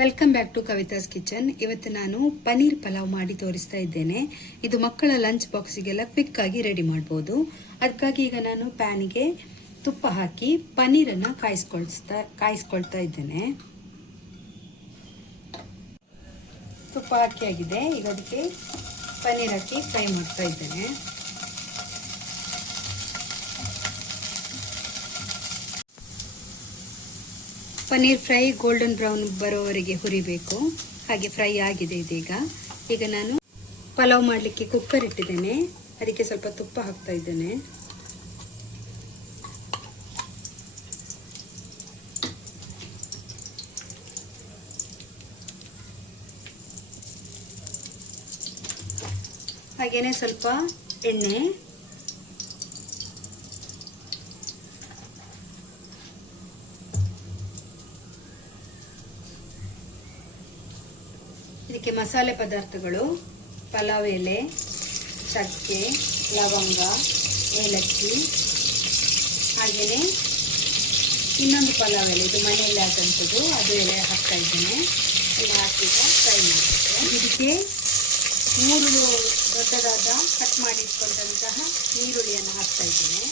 Welcome back to Kavitha's kitchen. ಇವತ್ತು ನಾನು ಪನ್ನೀರ್ ಪಲಾವ್ ಮಾಡಿ ತೋರಿಸ್ತಾ ಇದ್ದೇನೆ. ಇದು ಮಕ್ಕಳ ಲಂಚ್ ಬಾಕ್ಸಿಗೆಲ್ಲ ಕ್ವಿಕ್ ಆಗಿ ರೆಡಿ ಮಾಡಬಹುದು. ಅದಕ್ಕಾಗಿ ಈಗ ನಾನು ಪ್ಯಾನಿಗೆ ತುಪ್ಪ ಹಾಕಿ ಪನ್ನೀರನ್ನು ಕಾಯಿಸ್ಕೊಳ್ತಾ ಇದ್ದೇನೆ. ತುಪ್ಪ ಹಾಕಿ ಆಗಿದೆ. ಈಗ ಅದಕ್ಕೆ ಪನ್ನೀರ್ ಹಾಕಿ ಫ್ರೈ ಮಾಡ್ತಾ ಇದ್ದೇನೆ. ಪನ್ನೀರ್ ಫ್ರೈ ಗೋಲ್ಡನ್ ಬ್ರೌನ್ ಬರೋವರೆಗೆ ಹುರಿಬೇಕು. ಹಾಗೆ ಫ್ರೈ ಆಗಿದೆ ಇದೀಗ. ಈಗ ನಾನು ಪಲಾವ್ ಮಾಡಲಿಕ್ಕೆ ಕುಕ್ಕರ್ ಇಟ್ಟಿದ್ದೇನೆ. ಅದಕ್ಕೆ ಸ್ವಲ್ಪ ತುಪ್ಪ ಹಾಕ್ತಾ ಇದ್ದೇನೆ. ಹಾಗೇನೆ ಸ್ವಲ್ಪ ಎಣ್ಣೆ, ಇದಕ್ಕೆ ಮಸಾಲೆ ಪದಾರ್ಥಗಳು ಪಲಾವ್ ಎಲೆ, ಚಕ್ಕೆ, ಲವಂಗ, ಏಲಕ್ಕಿ, ಹಾಗೆಯೇ ಇನ್ನೊಂದು ಪಲಾವ್ ಎಲೆ, ಇದು ಮನೆಯಲ್ಲೇ ಆದಂಥದ್ದು, ಅದು ಎಲೆ ಹಾಕ್ತಾ ಇದ್ದೇನೆ. ಇದು ಹಾಕಿ ಫ್ರೈ ಮಾಡಬೇಕು. ಇದಕ್ಕೆ 3 ದೊಡ್ಡದಾದ ಕಟ್ ಮಾಡಿ ಇಟ್ಕೊಂಡಂತಹ ಈರುಳ್ಳಿಯನ್ನು ಹಾಕ್ತಾ ಇದ್ದೇನೆ.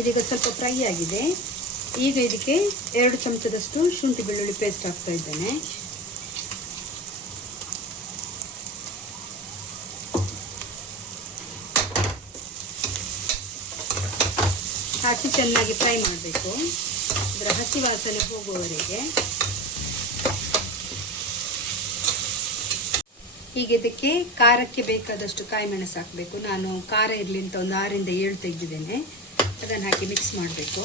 ಇದೀಗ ಸ್ವಲ್ಪ ಫ್ರೈ ಆಗಿದೆ. ಈಗ ಇದಕ್ಕೆ 2 ಚಮಚದಷ್ಟು ಶುಂಠಿ ಬೆಳ್ಳುಳ್ಳಿ ಪೇಸ್ಟ್ ಹಾಕ್ತಾ ಇದ್ದೇನೆ. ಹಾಕಿ ಚೆನ್ನಾಗಿ ಫ್ರೈ ಮಾಡಬೇಕು, ಅದರ ಹಸಿ ವಾಸನೆ ಹೋಗುವವರೆಗೆ. ಈಗ ಇದಕ್ಕೆ ಖಾರಕ್ಕೆ ಬೇಕಾದಷ್ಟು ಕಾಯಿ ಮೆಣಸು ಹಾಕಬೇಕು. ನಾನು ಖಾರ ಇರಲಿ ಅಂತ ಒಂದು 6 ರಿಂದ 7 ತೆಗೆದಿದ್ದೇನೆ. ಅದನ್ನು ಹಾಕಿ ಮಿಕ್ಸ್ ಮಾಡಬೇಕು.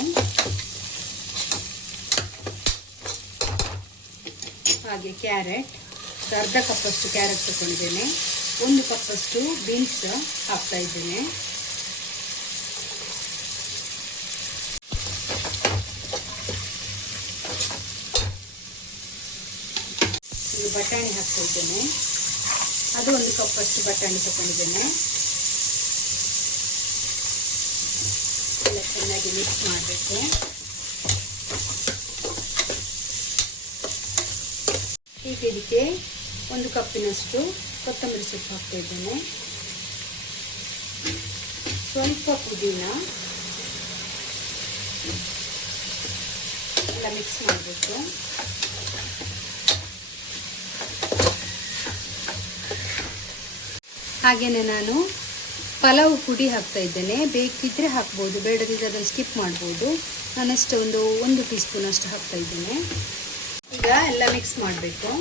ಹಾಗೆ ಕ್ಯಾರೆಟ್, ಅರ್ಧ ಕಪ್ಪಷ್ಟು ಕ್ಯಾರೆಟ್ ತಗೊಂಡಿದ್ದೇನೆ. 1 ಕಪ್ಪಷ್ಟು ಬೀನ್ಸ್ ಹಾಕ್ತಾ ಇದ್ದೇನೆ. ಈಗ ಬಟಾಣಿ ಹಾಕ್ತಾ ಇದ್ದೇನೆ. ಅದು 1 ಕಪ್ಪಷ್ಟು ಬಟಾಣಿ ತಗೊಂಡಿದ್ದೇನೆ. ಚೆನ್ನಾಗಿ ಮಿಕ್ಸ್ ಮಾಡಬೇಕು. ಈಗ ಇದಕ್ಕೆ 1 ಕಪ್ಪಿನಷ್ಟು ಕೊತ್ತಂಬರಿ ಸೊಪ್ಪು ಹಾಕ್ತಾ ಇದ್ದೇನೆ. ಸ್ವಲ್ಪ ಪುದೀನ ಎಲ್ಲ ಮಿಕ್ಸ್ ಮಾಡಬೇಕು. ಹಾಗೇನೆ ನಾನು ಪಲಾವ್ ಪುಡಿ ಹಾಕ್ತಾ ಇದ್ದೇನೆ. ಬೇಕಿದ್ರೆ ಹಾಕ್ಬೋದು, ಬೇಡದಿದ್ರೆ ಅದನ್ನು ಸ್ಕಿಪ್ ಮಾಡ್ಬೋದು. ನಾನಷ್ಟು ಒಂದು 1 ಟೀ ಸ್ಪೂನ್ ಅಷ್ಟು ಹಾಕ್ತಾ ಇದ್ದೇನೆ. ಈಗ ಎಲ್ಲ ಮಿಕ್ಸ್ ಮಾಡಬೇಕು.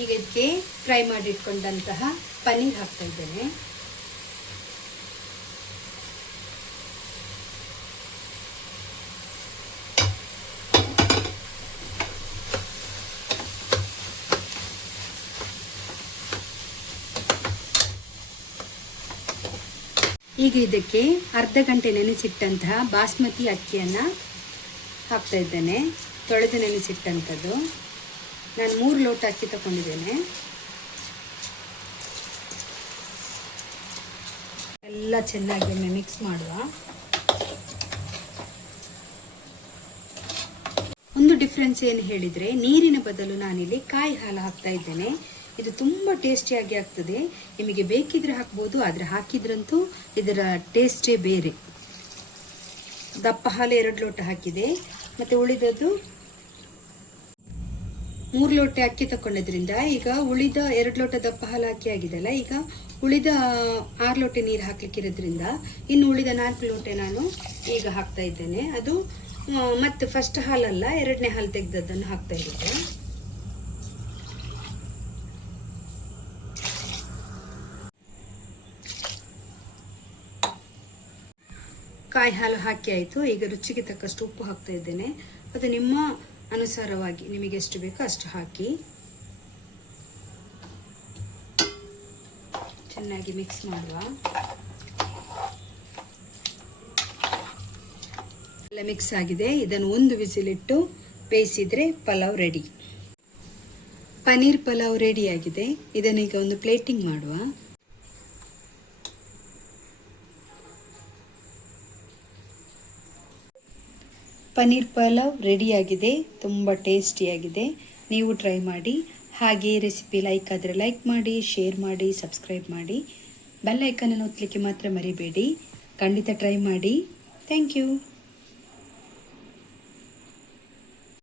ಈಗ ಇದಕ್ಕೆ ಫ್ರೈ ಮಾಡಿ ಇಟ್ಕೊಂಡಂತಹ ಪನ್ನೀರ್ ಹಾಕ್ತಾ ಇದ್ದೇನೆ. ಈಗ ಇದಕ್ಕೆ ಅರ್ಧ ಗಂಟೆ ನೆನೆಸಿಟ್ಟಂತಹ ಬಾಸ್ಮತಿ ಅಕ್ಕಿಯನ್ನು ಹಾಕ್ತಾ ಇದ್ದೇನೆ. ತೊಳೆದು ನೆನೆಸಿಟ್ಟಂಥದ್ದು. ನಾನು 3 ಲೋಟ ಅಕ್ಕಿ ತಗೊಂಡಿದ್ದೇನೆ. ಎಲ್ಲ ಚೆನ್ನಾಗಿ ಮಿಕ್ಸ್ ಮಾಡುವ. ಒಂದು ಡಿಫ್ರೆನ್ಸ್ ಏನು ಹೇಳಿದರೆ, ನೀರಿನ ಬದಲು ನಾನಿಲ್ಲಿ ಕಾಯಿ ಹಾಲು ಹಾಕ್ತಾ ಇದ್ದೇನೆ. ಇದು ತುಂಬ ಟೇಸ್ಟಿಯಾಗಿ ಆಗ್ತದೆ. ನಿಮಗೆ ಬೇಕಿದ್ರೆ ಹಾಕ್ಬೋದು, ಆದರೆ ಹಾಕಿದ್ರಂತೂ ಇದರ ಟೇಸ್ಟೇ ಬೇರೆ. ದಪ್ಪ ಹಾಲು 2 ಲೋಟ ಹಾಕಿದೆ. ಮತ್ತು ಉಳಿದದ್ದು 3 ಲೋಟ ಅಕ್ಕಿ ತಗೊಂಡಿದ್ರಿಂದ ಈಗ ಉಳಿದ 2 ಲೋಟ ದಪ್ಪ ಹಾಲು ಹಾಕಿ ಆಗಿದೆಲ್ಲ. ಈಗ ಉಳಿದ 6 ಲೋಟ ನೀರು ಹಾಕ್ಲಿಕ್ಕಿರೋದ್ರಿಂದ ಇನ್ನು ಉಳಿದ 4 ಲೋಟ ನಾನು ಈಗ ಹಾಕ್ತಾ ಇದ್ದೇನೆ. ಅದು ಮತ್ತೆ ಫಸ್ಟ್ ಹಾಲಲ್ಲ, 2ನೇ ಹಾಲು ತೆಗೆದದ್ದನ್ನು ಹಾಕ್ತಾ ಇರುತ್ತೆ. ಕಾಯಿ ಹಾಲು ಹಾಕಿ ಆಯಿತು. ಈಗ ರುಚಿಗೆ ತಕ್ಕಷ್ಟು ಉಪ್ಪು ಹಾಕ್ತಾ ಇದ್ದೇನೆ. ಅದು ನಿಮ್ಮ ಅನುಸಾರವಾಗಿ ನಿಮಗೆ ಎಷ್ಟು ಬೇಕೋ ಅಷ್ಟು ಹಾಕಿ ಚೆನ್ನಾಗಿ ಮಿಕ್ಸ್ ಮಾಡುವ. ಎಲ್ಲ ಮಿಕ್ಸ್ ಆಗಿದೆ. ಇದನ್ನು 1 ವಿಸಿಲ್ ಇಟ್ಟು ಬೇಯಿಸಿದ್ರೆ ಪಲಾವ್ ರೆಡಿ. ಪನ್ನೀರ್ ಪಲಾವ್ ರೆಡಿಯಾಗಿದೆ. ಇದನ್ನೀಗ ಒಂದು ಪ್ಲೇಟಿಂಗ್ ಮಾಡುವ. ಪನ್ನೀರ್ ಪಲಾವ್ ರೆಡಿಯಾಗಿದೆ. ತುಂಬ ಟೇಸ್ಟಿಯಾಗಿದೆ. ನೀವು ಟ್ರೈ ಮಾಡಿ. ಹಾಗೆ ರೆಸಿಪಿ ಲೈಕ್ ಆದರೆ ಲೈಕ್ ಮಾಡಿ, ಶೇರ್ ಮಾಡಿ, ಸಬ್ಸ್ಕ್ರೈಬ್ ಮಾಡಿ. ಬೆಲ್ ಐಕನನ್ನು ಒತ್ತಲಿಕ್ಕೆ ಮಾತ್ರ ಮರಿಬೇಡಿ. ಖಂಡಿತ ಟ್ರೈ ಮಾಡಿ. Thank you.